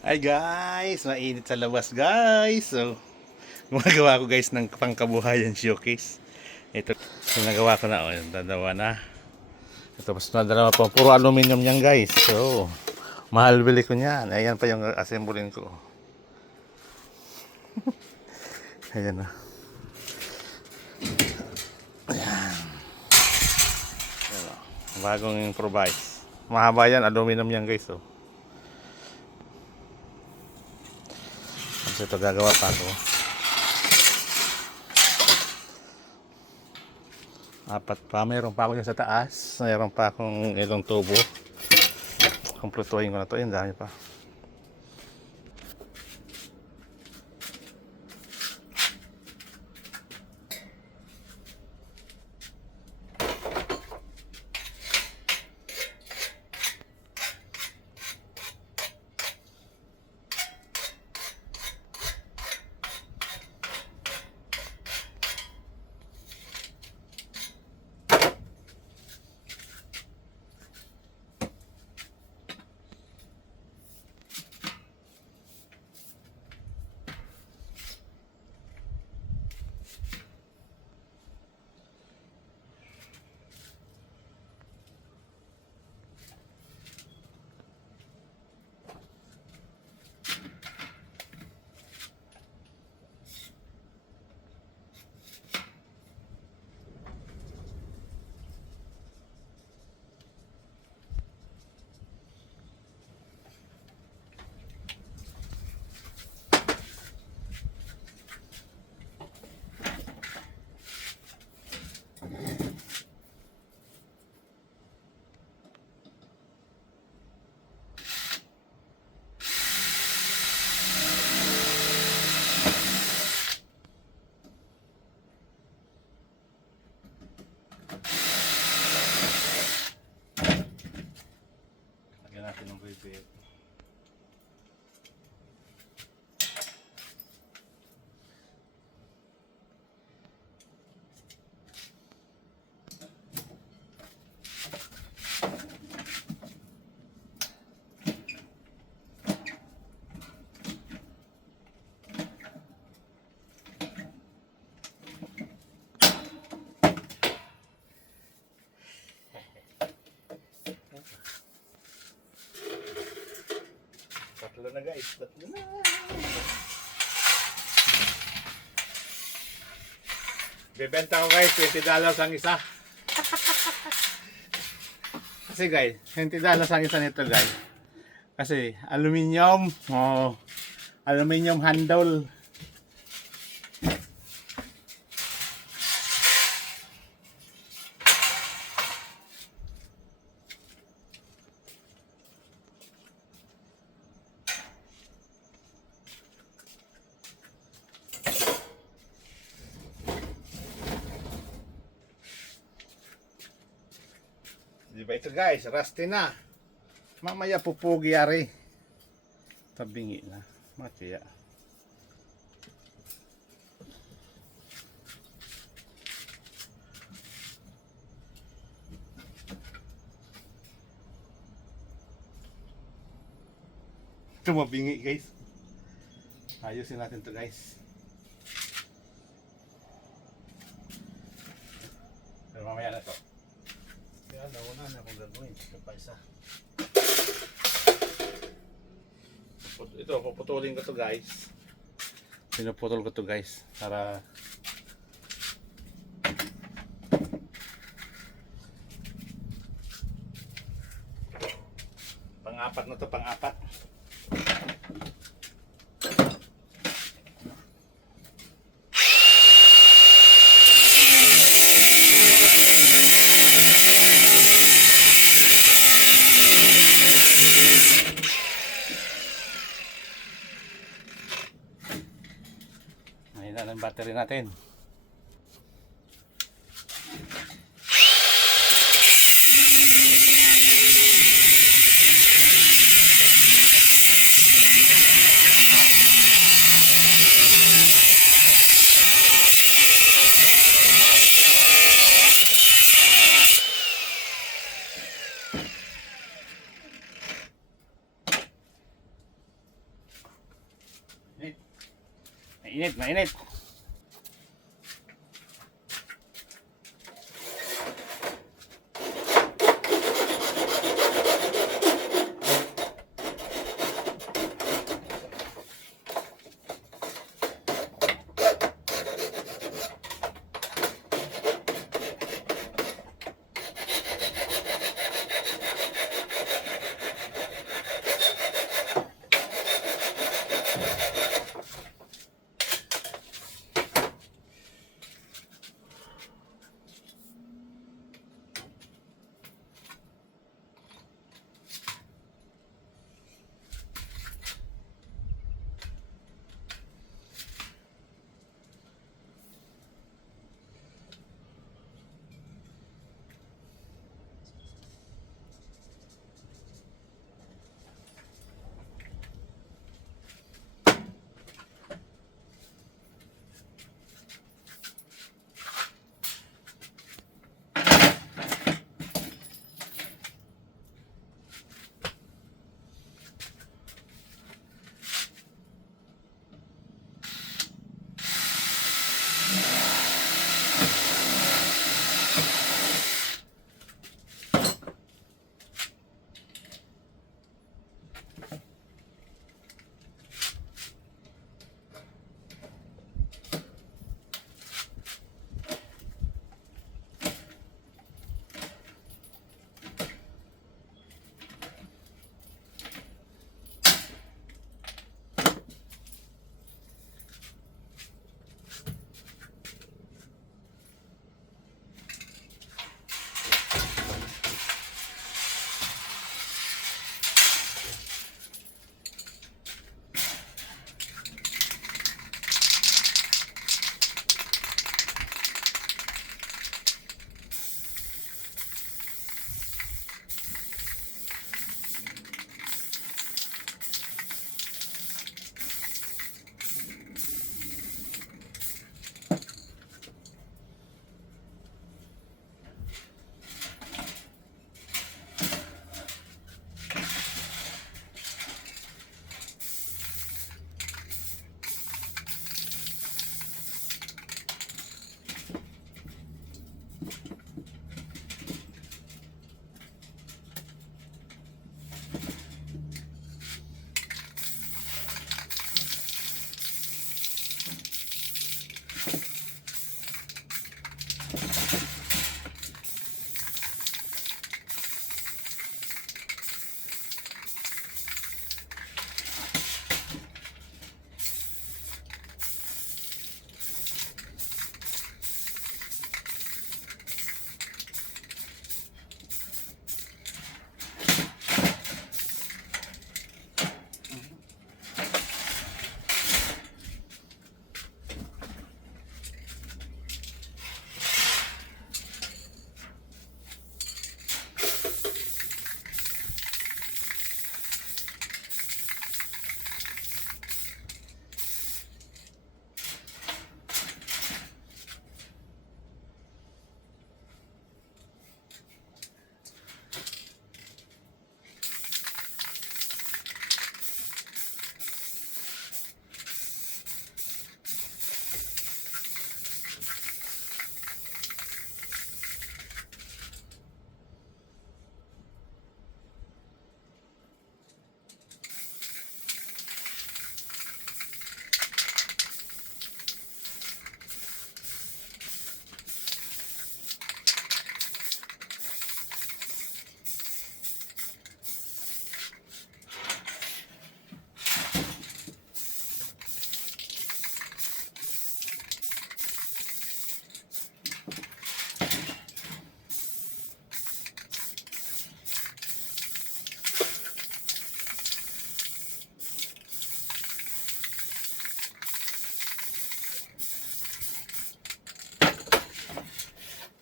Hi guys, mainit sa labas guys. So, gumagawa ko guys ng pangkabuhayan showcase. Ito, nagawa ko na. Yung dalawa na. Ito, mas na dalawa pa. Puro aluminum yan guys. So, mahal bili ko niyan. Ayan pa yung assemblein ko. Ayan na. Ayan. Bagong improvise. Mahaba yan, aluminum yan guys. So, ito gagawa pa ako. Apat pa, mayroon pa ako dyan sa taas. Mayroon pa akong ilong tubo. Kumpletuhin ko na to. Yan, dami pa. Lagyan natin ng bibit. Tatlo na guys, tatlo na. Bebenta ko guys, $20 ang isa. Kasi guys, $20 ang isa nito guys. Kasi aluminum, aluminum handle. Diba ito guys, rusty na. Mamaya pupugi ari. Tabingi na. Matiya. Ito mabingi guys. Ayusin natin to guys. Pero mamaya na to. Kaya nauna na akong gagawin. Ito pa isa. Ito, puputulin ko to guys. Pinuputol ko to guys. Para pang-apat na to, pang-apat. Mahina ng battery natin. Mainit, mainit.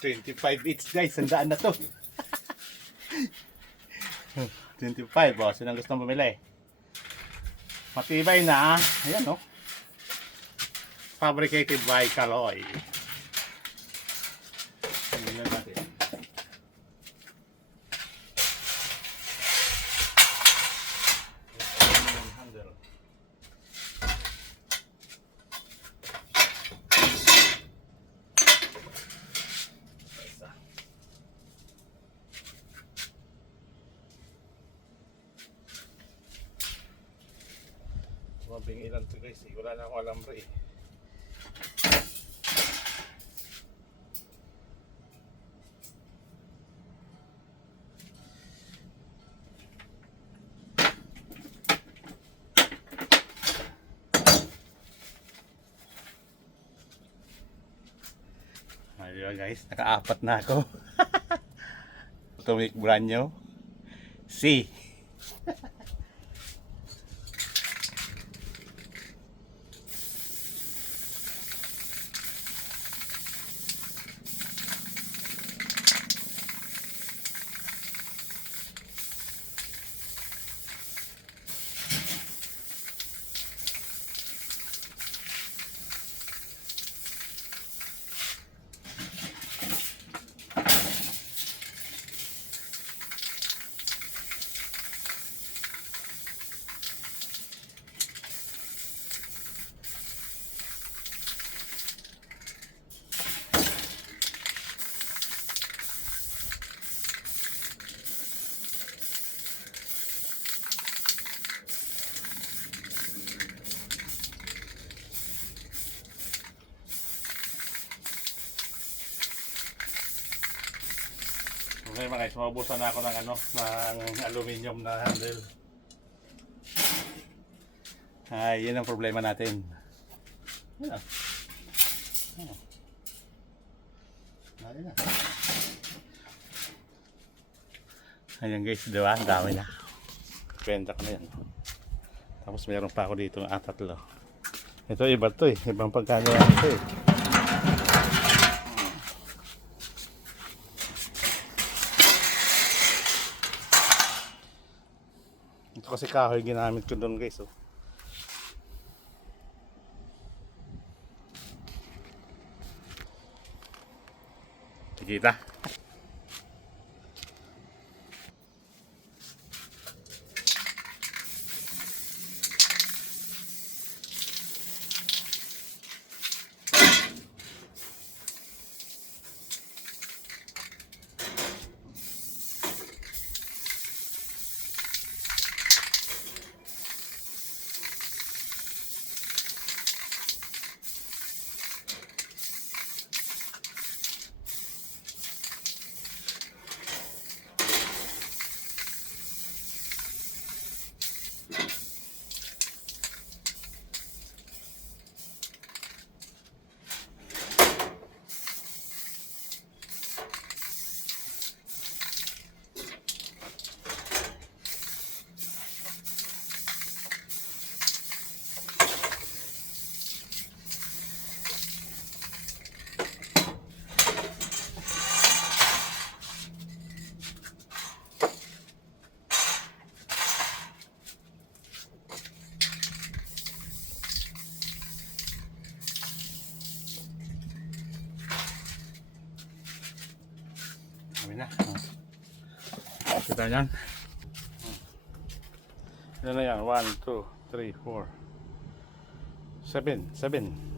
$25 each guys, sandaan na to. 25, oh, sinang gustong bumili. Matibay na, ayan oh. Fabricated by Caloi. Tingnan natin. Mabing ilan to guys eh. Wala na akong alambre eh. Ayun guys, naka-apat na ako. Atomic brand new. C. Okay mga guys, maubusan na ako ng ng aluminum na handle. Ay, yun ang problema natin. Yan. Ayun na. Ayan guys, diba? Ang dami na. Benta ko na yan. Tapos meron pa ako dito ng tatlo. Ito iba to eh. Ibang pagkagawa ito eh. Ito kasi kahoy ginamit ko doon guys. Oh. Kita. Na. Kita yan. Yan na yan. 1, 2, 3, 4 7